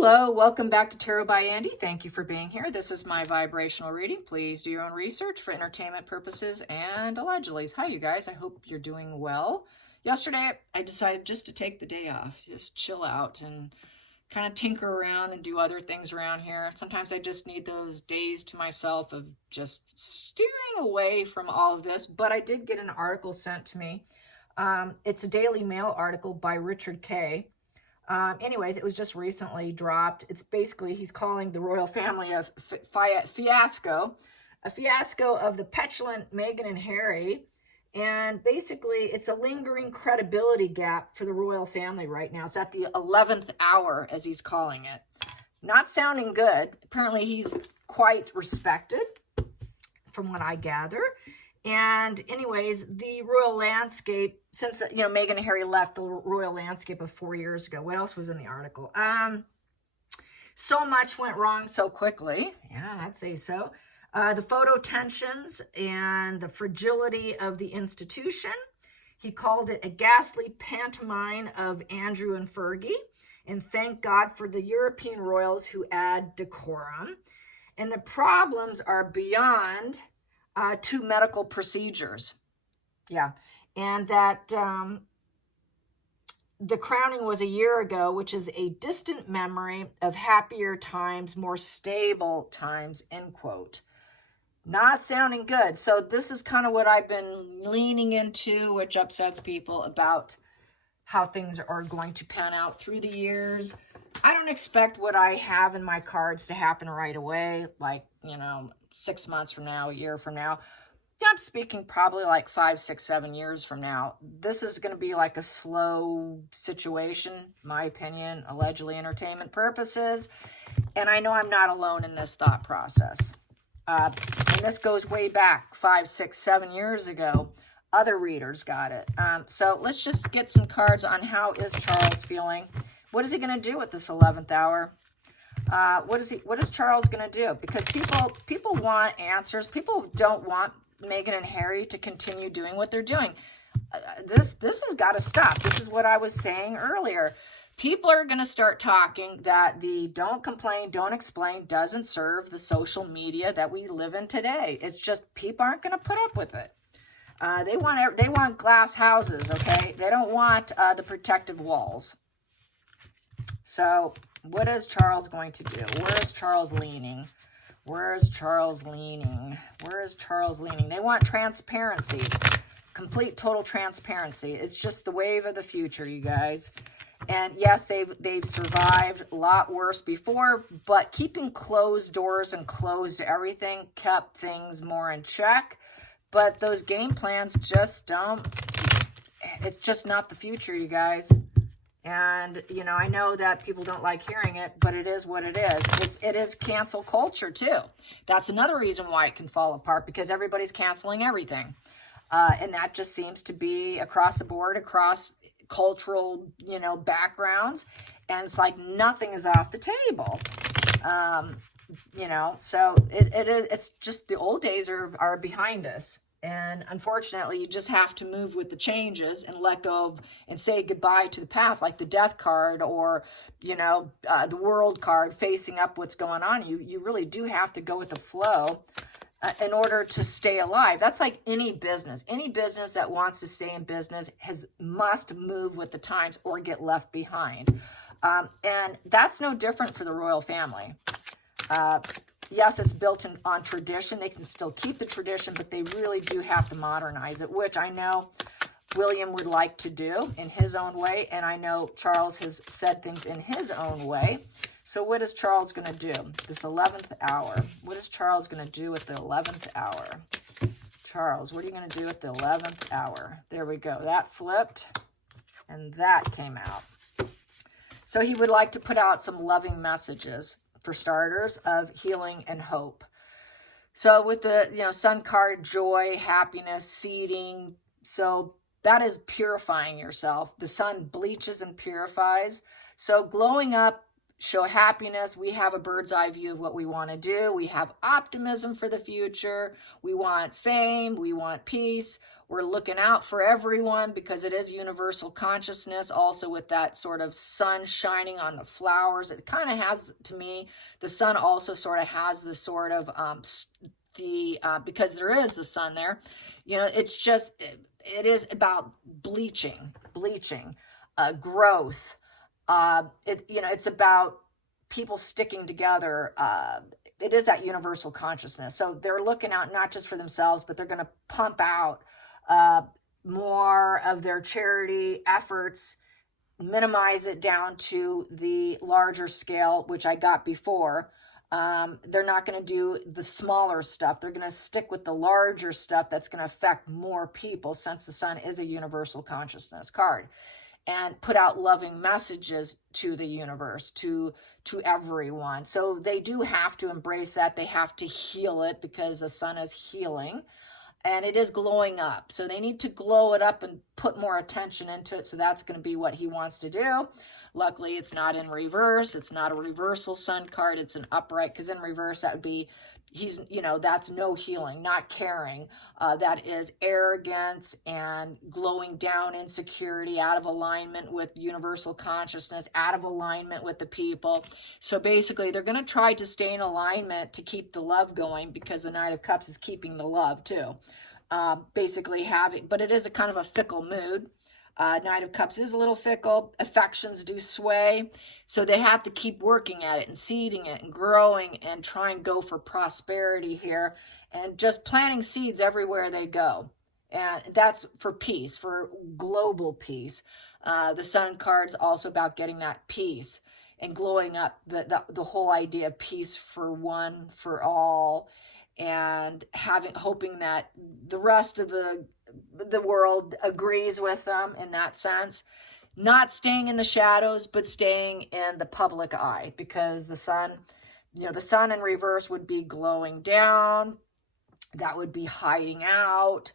Hello, welcome back to Tarot by Andy. Thank you for being here. This is my vibrational reading. Please do your own research for entertainment purposes and allegedly. Hi, you guys. I hope you're doing well. Yesterday, I decided just to take the day off, just chill out and kind of tinker around and do other things around here. Sometimes I just need those days to myself of just steering away from all of this. But I did get an article sent to me. It's a Daily Mail article by Richard Kay. Anyways, it was just recently dropped. It's basically, he's calling the royal family a fiasco of the petulant Meghan and Harry. And basically, it's a lingering credibility gap for the royal family right now. It's at the 11th hour, as he's calling it. Not sounding good. Apparently, he's quite respected, from what I gather. And anyways, the royal landscape, since, Meghan and Harry left the royal landscape of 4 years ago. What else was in the article? So much went wrong so quickly. Yeah, I'd say so. The photo tensions and the fragility of the institution. He called it a ghastly pantomime of Andrew and Fergie. And thank God for the European royals who add decorum. And the problems are beyond 2 medical procedures. Yeah. And that the crowning was a year ago, which is a distant memory of happier times, more stable times, end quote. Not sounding good. So this is kind of what I've been leaning into, which upsets people about how things are going to pan out through the years. I don't expect what I have in my cards to happen right away, like, 6 months from now, a year from now. Yeah, I'm speaking probably like 5, 6, 7 years from now. This is going to be like a slow situation, my opinion, allegedly entertainment purposes. And I know I'm not alone in this thought process. And this goes way back 5, 6, 7 years ago. Other readers got it. So let's just get some cards on how is Charles feeling. What is he going to do with this 11th hour? What is Charles going to do? Because people want answers. People don't want Meghan and Harry to continue doing what they're doing. This has got to stop. This is what I was saying earlier. People are going to start talking that the don't complain, don't explain doesn't serve the social media that we live in today. It's just people aren't going to put up with it. They want glass houses, okay? They don't want the protective walls. So what is Charles going to do? Where is Charles leaning? Where is Charles leaning? Where is Charles leaning? They want transparency, complete, total transparency. It's just the wave of the future, you guys. And yes, they've survived a lot worse before, but keeping closed doors and closed everything kept things more in check. But those game plans just don't, it's just not the future, you guys. And, I know that people don't like hearing it, but it is what it is. It is cancel culture, too. That's another reason why it can fall apart, because everybody's canceling everything. And that just seems to be across the board, across cultural, backgrounds. And it's like nothing is off the table. So it's just the old days are behind us. And unfortunately, you just have to move with the changes and let go of and say goodbye to the path, like the death card or, the world card facing up what's going on. You really do have to go with the flow in order to stay alive. That's like any business. Any business that wants to stay in business must move with the times or get left behind. And that's no different for the royal family. Yes, it's built on tradition. They can still keep the tradition, but they really do have to modernize it, which I know William would like to do in his own way, and I know Charles has said things in his own way. So what is Charles going to do? This 11th hour. What is Charles going to do with the 11th hour? Charles, what are you going to do with the 11th hour? There we go. That flipped, and that came out. So he would like to put out some loving messages, for starters, of healing and hope. So with the, sun card, joy, happiness, seeding. So that is purifying yourself. The sun bleaches and purifies. So glowing up show happiness. We have a bird's eye view of what we want to do. We have optimism for the future. We want fame. We want peace. We're looking out for everyone because it is universal consciousness, also with that sort of sun shining on the flowers. It kind of has, to me, the sun also sort of has this sort of, because there is the sun there, you know, it's just, it is about bleaching, growth. It's about people sticking together. It is that universal consciousness. So they're looking out not just for themselves, but they're going to pump out more of their charity efforts, minimize it down to the larger scale, which I got before. They're not going to do the smaller stuff. They're going to stick with the larger stuff that's going to affect more people, since the sun is a universal consciousness card, and put out loving messages to the universe, to everyone. So they do have to embrace that. They have to heal it, because the sun is healing and it is glowing up. So they need to glow it up and put more attention into it. So that's going to be what he wants to do. Luckily, it's not in reverse. It's not a reversal sun card. It's an upright, because in reverse, that would be, that's no healing, not caring. That is arrogance and glowing down, insecurity, out of alignment with universal consciousness, out of alignment with the people. So basically, they're going to try to stay in alignment to keep the love going, because the Knight of Cups is keeping the love too. But it is a kind of a fickle mood. Knight of Cups is a little fickle. Affections do sway. So they have to keep working at it and seeding it and growing and try and go for prosperity here, and just planting seeds everywhere they go. And that's for peace, for global peace. The Sun card's also about getting that peace and glowing up the whole idea of peace for one, for all, and hoping that the rest of the world agrees with them in that sense. Not staying in the shadows, but staying in the public eye, because the sun in reverse would be glowing down. That would be hiding out.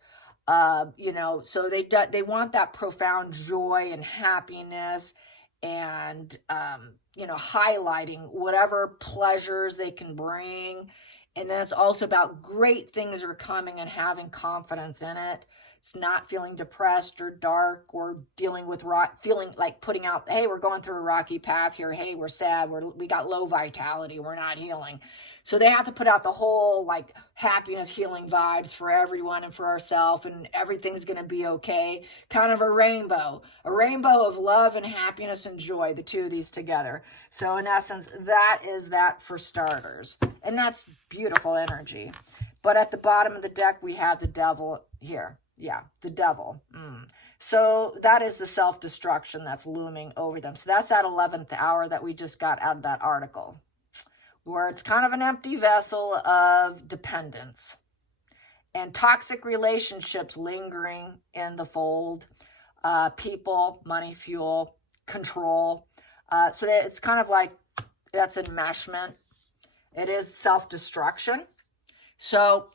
So they want that profound joy and happiness, and highlighting whatever pleasures they can bring. And then it's also about great things are coming and having confidence in it. It's not feeling depressed or dark or dealing with feeling like putting out, hey, we're going through a rocky path here. Hey, we're sad. We got low vitality. We're not healing. So they have to put out the whole like happiness, healing vibes for everyone and for ourselves, and everything's going to be okay. Kind of a rainbow of love and happiness and joy, the two of these together. So in essence, that is that for starters. And that's beautiful energy. But at the bottom of the deck, we have the devil here. Yeah, the devil. So that is the self-destruction that's looming over them. So that's that 11th hour that we just got out of that article, where it's kind of an empty vessel of dependence and toxic relationships lingering in the fold. People, money, fuel, control. So that it's kind of like that's enmeshment. It is self-destruction. So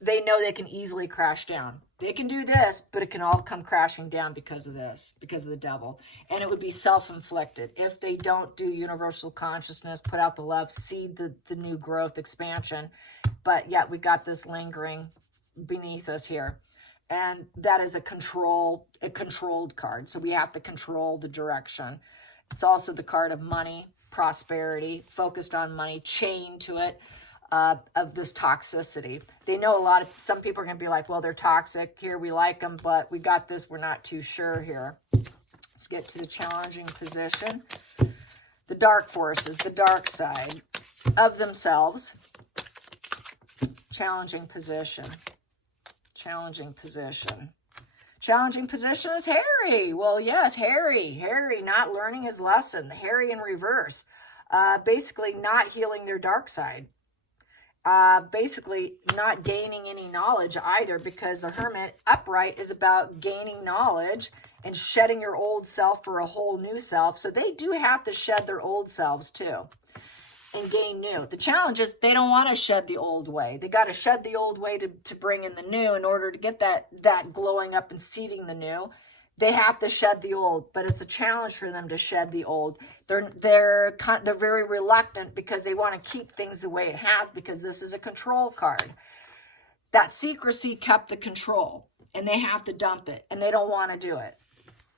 they know they can easily crash down. They can do this, but it can all come crashing down because of this, because of the devil. And it would be self-inflicted if they don't do universal consciousness, put out the love, seed the new growth, expansion. But yet we got this lingering beneath us here. And that is a controlled card. So we have to control the direction. It's also the card of money, prosperity, focused on money, chained to it. Of this toxicity. They know some people are going to be like, well, they're toxic here. We like them, but we got this. We're not too sure here. Let's get to the challenging position. The dark forces, the dark side of themselves. Challenging position. Challenging position. Challenging position is Harry. Well, yes, Harry not learning his lesson. Harry in reverse. Basically not healing their dark side. Basically not gaining any knowledge either, because the Hermit upright is about gaining knowledge and shedding your old self for a whole new self. So they do have to shed their old selves too and gain new. The challenge is they don't want to shed the old way. They got to shed the old way to bring in the new in order to get that glowing up and seeding the new. They have to shed the old, but it's a challenge for them to shed the old. They're very reluctant because they want to keep things the way it has, because this is a control card. That secrecy kept the control, and they have to dump it, and they don't want to do it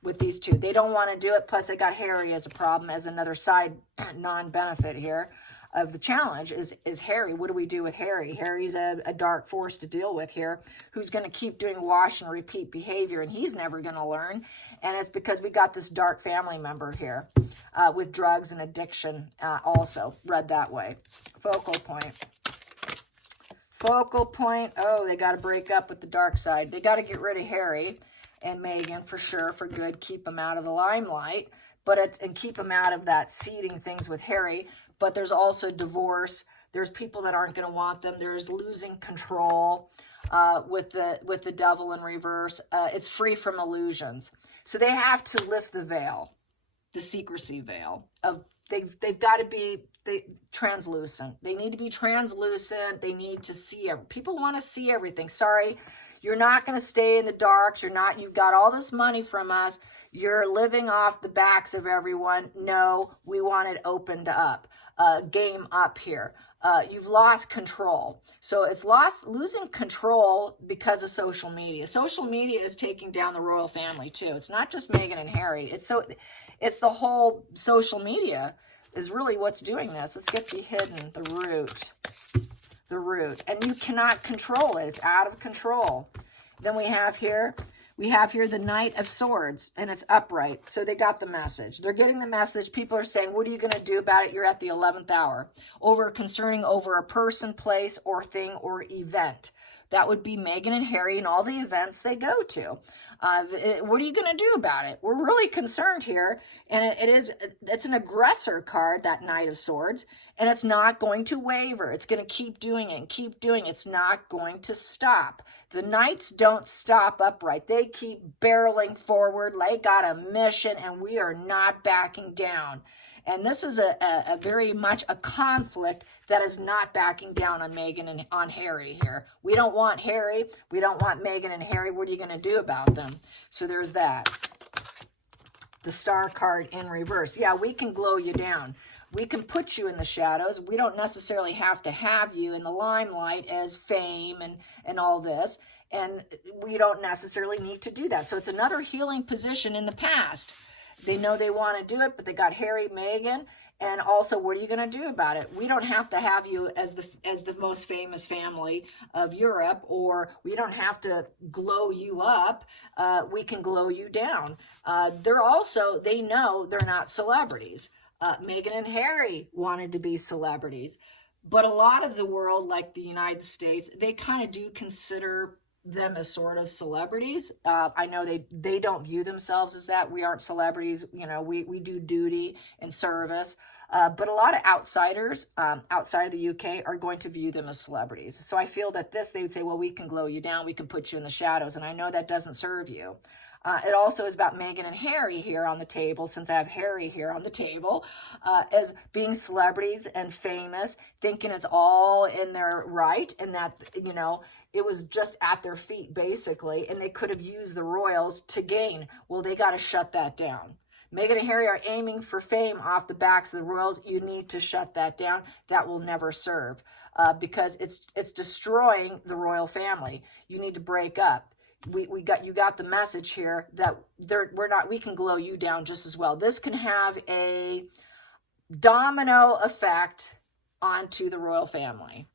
with these two. They don't want to do it, plus they got Harry as a problem, as another side non-benefit here of the challenge is Harry. What do we do with Harry? Harry's a dark force to deal with here, who's going to keep doing wash and repeat behavior, and he's never going to learn. And it's because we got this dark family member here with drugs and addiction also, read that way. Focal point. Focal point. Oh, they got to break up with the dark side. They got to get rid of Harry and Meghan for sure, for good. Keep them out of the limelight, and keep them out of that seeding things with Harry. But there's also divorce. There's people that aren't going to want them. There's losing control with the devil in reverse. It's free from illusions. So they have to lift the veil, the secrecy veil of they've got to be translucent. They need to be translucent. They need to see people want to see everything. Sorry, you're not going to stay in the dark. You've got all this money from us. You're living off the backs of everyone. No, we want it opened up. Game up here. You've lost control. So it's losing control because of social media. Social media is taking down the royal family too. It's not just Meghan and Harry. It's the whole social media is really what's doing this. Let's get the hidden, the root. The root. And you cannot control it. It's out of control. Then we have here the Knight of Swords, and it's upright. So they got the message. They're getting the message. People are saying, what are you going to do about it? You're at the 11th hour. Concerning over a person, place, or thing, or event. That would be Meghan and Harry and all the events they go to. What are you going to do about it? We're really concerned here. And it's an aggressor card, that Knight of Swords. And it's not going to waver. It's going to keep doing it and keep doing it. It's not going to stop. The Knights don't stop upright. They keep barreling forward. They got a mission, and we are not backing down. And this is a very much a conflict that is not backing down on Meghan and on Harry here. We don't want Harry. We don't want Meghan and Harry. What are you going to do about them? So there's that. The Star card in reverse. Yeah, we can glow you down. We can put you in the shadows. We don't necessarily have to have you in the limelight as fame and all this. And we don't necessarily need to do that. So it's another healing position in the past. They know they want to do it, but they got Harry, Meghan, and also, what are you going to do about it? We don't have to have you as the most famous family of Europe, or we don't have to glow you up. We can glow you down. They know they're not celebrities. Meghan and Harry wanted to be celebrities, but a lot of the world, like the United States, they kind of do consider them as sort of celebrities. I know they don't view themselves as that. We aren't celebrities. We do duty and service. But a lot of outsiders outside of the UK are going to view them as celebrities. So I feel that they would say, well, we can glow you down. We can put you in the shadows. And I know that doesn't serve you. It also is about Meghan and Harry here on the table, since I have Harry here on the table, as being celebrities and famous, thinking it's all in their right, and that, it was just at their feet, basically, and they could have used the royals to gain. Well, they got to shut that down. Meghan and Harry are aiming for fame off the backs of the royals. You need to shut that down. That will never serve because it's destroying the royal family. You need to break up. You got the message here that we can glow you down just as well. This can have a domino effect onto the royal family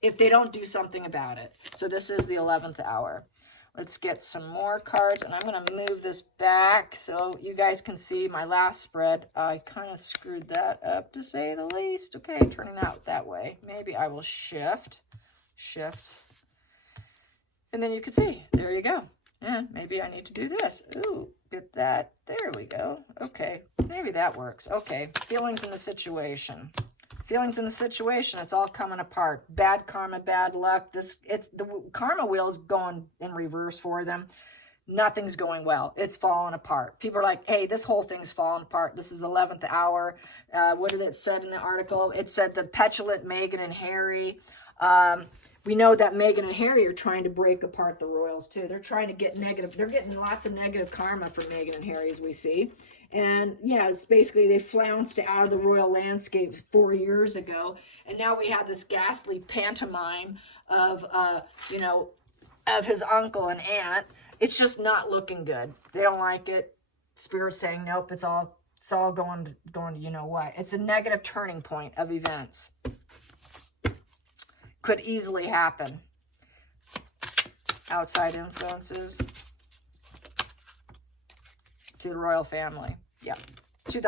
if they don't do something about it. So this is the 11th hour. Let's get some more cards, and I'm going to move this back so you guys can see my last spread. I kind of screwed that up, to say the least. Okay, turning out that way. Maybe I will shift, and then you can see. There you go. And maybe I need to do this. Ooh, get that. There we go. Okay, maybe that works. Okay, feelings in the situation. Feelings in the situation, it's all coming apart. Bad karma, bad luck. The karma wheel is going in reverse for them. Nothing's going well. It's falling apart. People are like, hey, this whole thing's falling apart. This is the 11th hour. What did it said in the article? It said the petulant Meghan and Harry. We know that Meghan and Harry are trying to break apart the royals too. They're trying to get negative. They're getting lots of negative karma from Meghan and Harry, as we see. And yeah, it's basically they flounced out of the royal landscape 4 years ago. And now we have this ghastly pantomime of, you know, of his uncle and aunt. It's just not looking good. They don't like it. Spirit's saying, nope, it's all going to you know what. It's a negative turning point of events. Could easily happen. Outside influences to the royal family. Yeah. To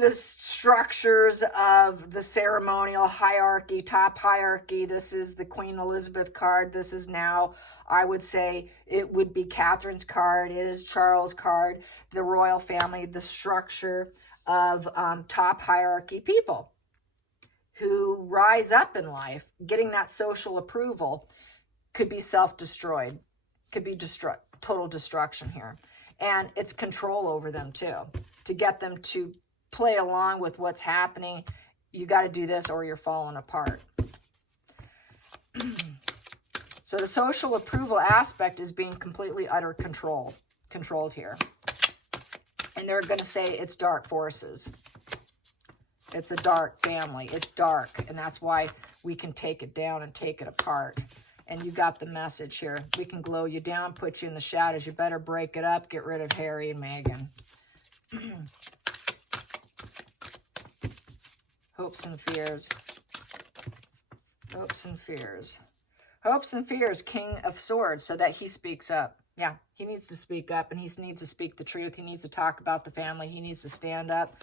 the structures of the ceremonial hierarchy, top hierarchy. This is the Queen Elizabeth card. This is now, I would say, it would be Catherine's card. It is Charles' card. The royal family, the structure of top hierarchy people who rise up in life. Getting that social approval could be self-destroyed. Could be total destruction here. And it's control over them too. To get them to play along with what's happening, you got to do this or you're falling apart. So the social approval aspect is being completely controlled here. And they're going to say it's dark forces. It's a dark family. It's dark. And that's why we can take it down and take it apart. And you got the message here. We can glow you down, put you in the shadows. You better break it up. Get rid of Harry and Meghan. Hopes and fears. Hopes and fears. Hopes and fears, King of Swords, so that he speaks up. Yeah, he needs to speak up, and he needs to speak the truth. He needs to talk about the family. He needs to stand up.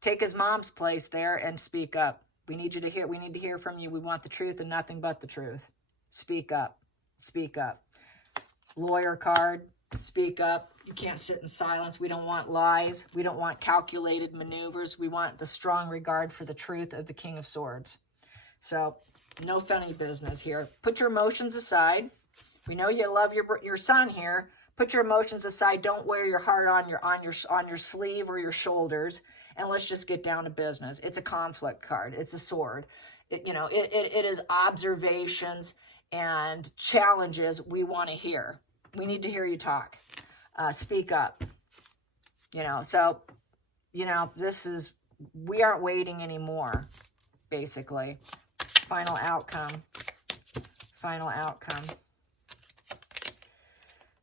Take his mom's place there and speak up. We need you to hear. We need to hear from you. We want the truth and nothing but the truth. Speak up. Speak up. Lawyer card. Speak up. You can't sit in silence. We don't want lies. We don't want calculated maneuvers. We want the strong regard for the truth of the King of Swords. So, no funny business here. Put your emotions aside. We know you love your son here. Put your emotions aside. Don't wear your heart on your sleeve or your shoulders. And let's just get down to business. It's a conflict card. It's a sword. It is observations and challenges we want to hear. We need to hear you talk. Speak up. So, we aren't waiting anymore, basically. Final outcome. Final outcome.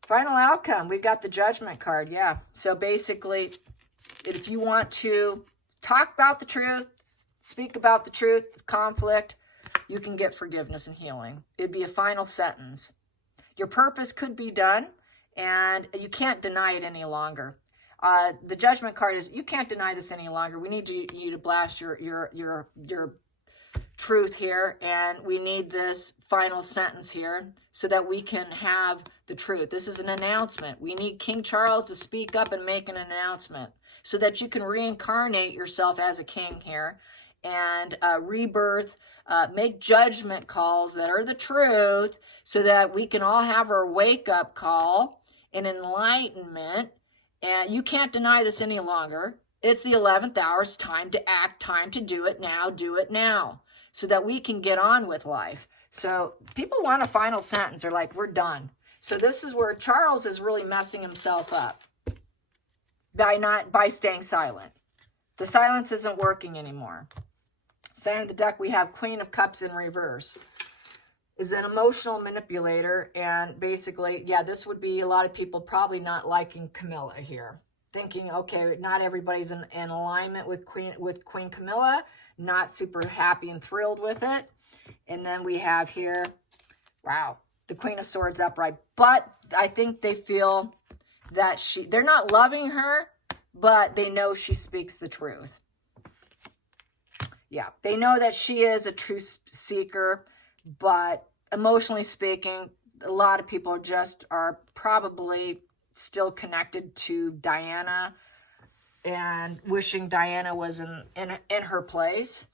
Final outcome. We've got the Judgment card, yeah. So basically, if you want to talk about the truth, speak about the truth, conflict, you can get forgiveness and healing. It'd be a final sentence. Your purpose could be done, and you can't deny it any longer. The Judgment card is, you can't deny this any longer. We need you to blast your truth here, and we need this final sentence here so that we can have the truth. This is an announcement. We need King Charles to speak up and make an announcement so that you can reincarnate yourself as a king here and rebirth, make judgment calls that are the truth so that we can all have our wake-up call and enlightenment. And you can't deny this any longer. It's the 11th hour. It's time to act, time to do it now, so that we can get on with life. So people want a final sentence. They're like, we're done. So this is where Charles is really messing himself up by staying silent. The silence isn't working anymore. Center of the deck, we have Queen of Cups in reverse. Is an emotional manipulator, and basically, yeah, this would be a lot of people probably not liking Camilla here. Thinking, okay, not everybody's in alignment with Queen Camilla, not super happy and thrilled with it. And then we have here, wow, the Queen of Swords upright. But I think they feel that they're not loving her, but they know she speaks the truth. Yeah, they know that she is a truth seeker, but emotionally speaking, a lot of people are probably still connected to Diana and wishing Diana was in her place.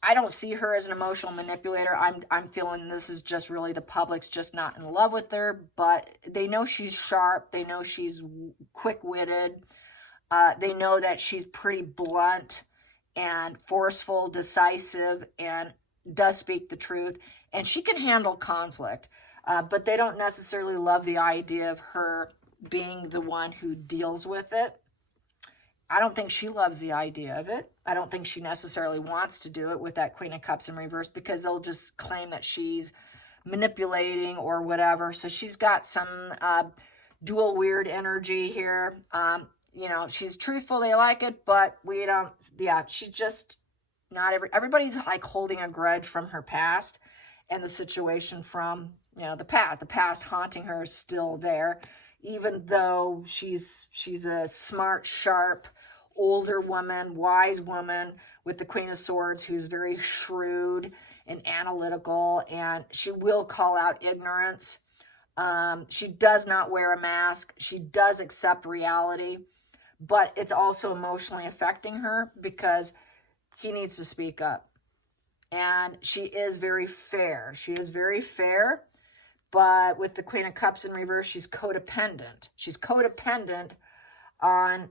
I don't see her as an emotional manipulator. I'm feeling this is just really the public's just not in love with her, but they know she's sharp. They know she's quick-witted. They know that she's pretty blunt and forceful, decisive, and does speak the truth, and she can handle conflict, but they don't necessarily love the idea of her being the one who deals with it. I don't think she loves the idea of it. I don't think she necessarily wants to do it with that Queen of Cups in reverse, because they'll just claim that she's manipulating or whatever. So she's got some dual weird energy here. You know, she's truthful, they like it, but we don't, yeah, she's just not everybody's like holding a grudge from her past, and the situation from, you know, the past haunting her is still there, even though she's a smart, sharp, older woman, wise woman with the Queen of Swords, who's very shrewd and analytical, and she will call out ignorance. She does not wear a mask. She does accept reality, but it's also emotionally affecting her because he needs to speak up. And she is very fair. She is very fair, but with the Queen of Cups in reverse, she's codependent. She's codependent on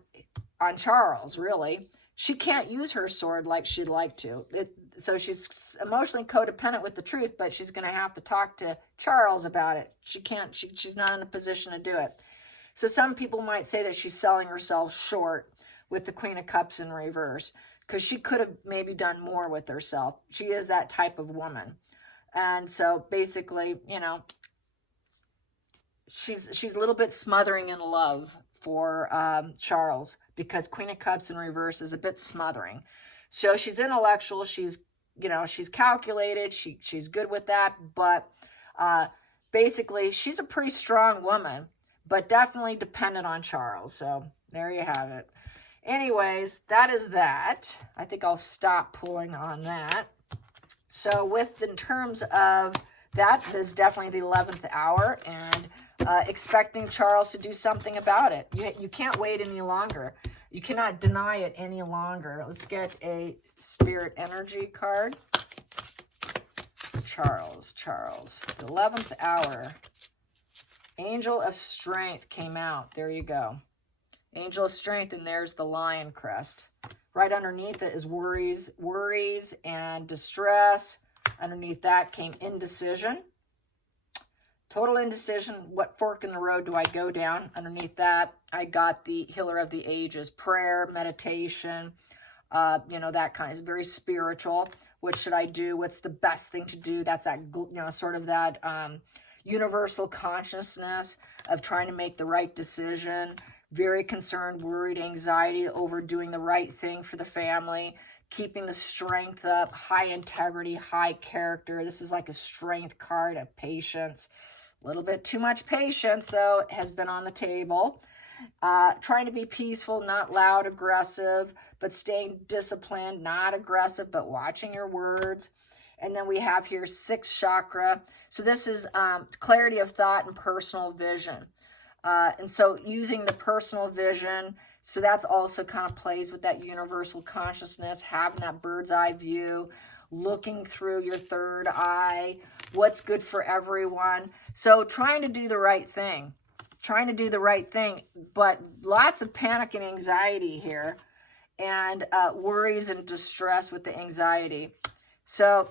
Charles, really. She can't use her sword like she'd like to. So she's emotionally codependent with the truth, but she's going to have to talk to Charles about it. She can't, she's not in a position to do it. So some people might say that she's selling herself short with the Queen of Cups in reverse, because she could have maybe done more with herself. She is that type of woman. And so basically, you know, she's a little bit smothering in love for Charles, because Queen of Cups in reverse is a bit smothering. So she's intellectual, she's, you know, she's calculated, she's good with that, but basically she's a pretty strong woman, but definitely dependent on Charles. So there you have it. Anyways, that is that. I think I'll stop pulling on that. So in terms of that is definitely the 11th hour, and expecting Charles to do something about it. You can't wait any longer. You cannot deny it any longer. Let's get a spirit energy card. Charles, the 11th hour. Angel of Strength came out. There you go. Angel of Strength, and there's the lion crest. Right underneath it is worries and distress. Underneath that came indecision. Total indecision. What fork in the road do I go down? Underneath that, I got the Healer of the Ages. Prayer, meditation, you know, that kind of is very spiritual. What should I do? What's the best thing to do? That's that, you know, sort of that universal consciousness of trying to make the right decision. Very concerned, worried, anxiety over doing the right thing for the family. Keeping the strength up, high integrity, high character. This is like a strength card of patience. A little bit too much patience, so it has been on the table. Trying to be peaceful, not loud, aggressive, but staying disciplined, not aggressive, but watching your words. And then we have here 6th chakra. So this is clarity of thought and personal vision. And so using the personal vision, so that's also kind of plays with that universal consciousness, having that bird's eye view, looking through your third eye, what's good for everyone. So trying to do the right thing, but lots of panic and anxiety here, and worries and distress with the anxiety. So,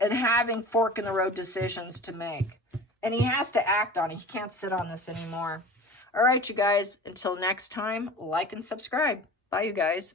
and having fork in the road decisions to make. And he has to act on it. He can't sit on this anymore. All right, you guys, until next time, like and subscribe. Bye, you guys.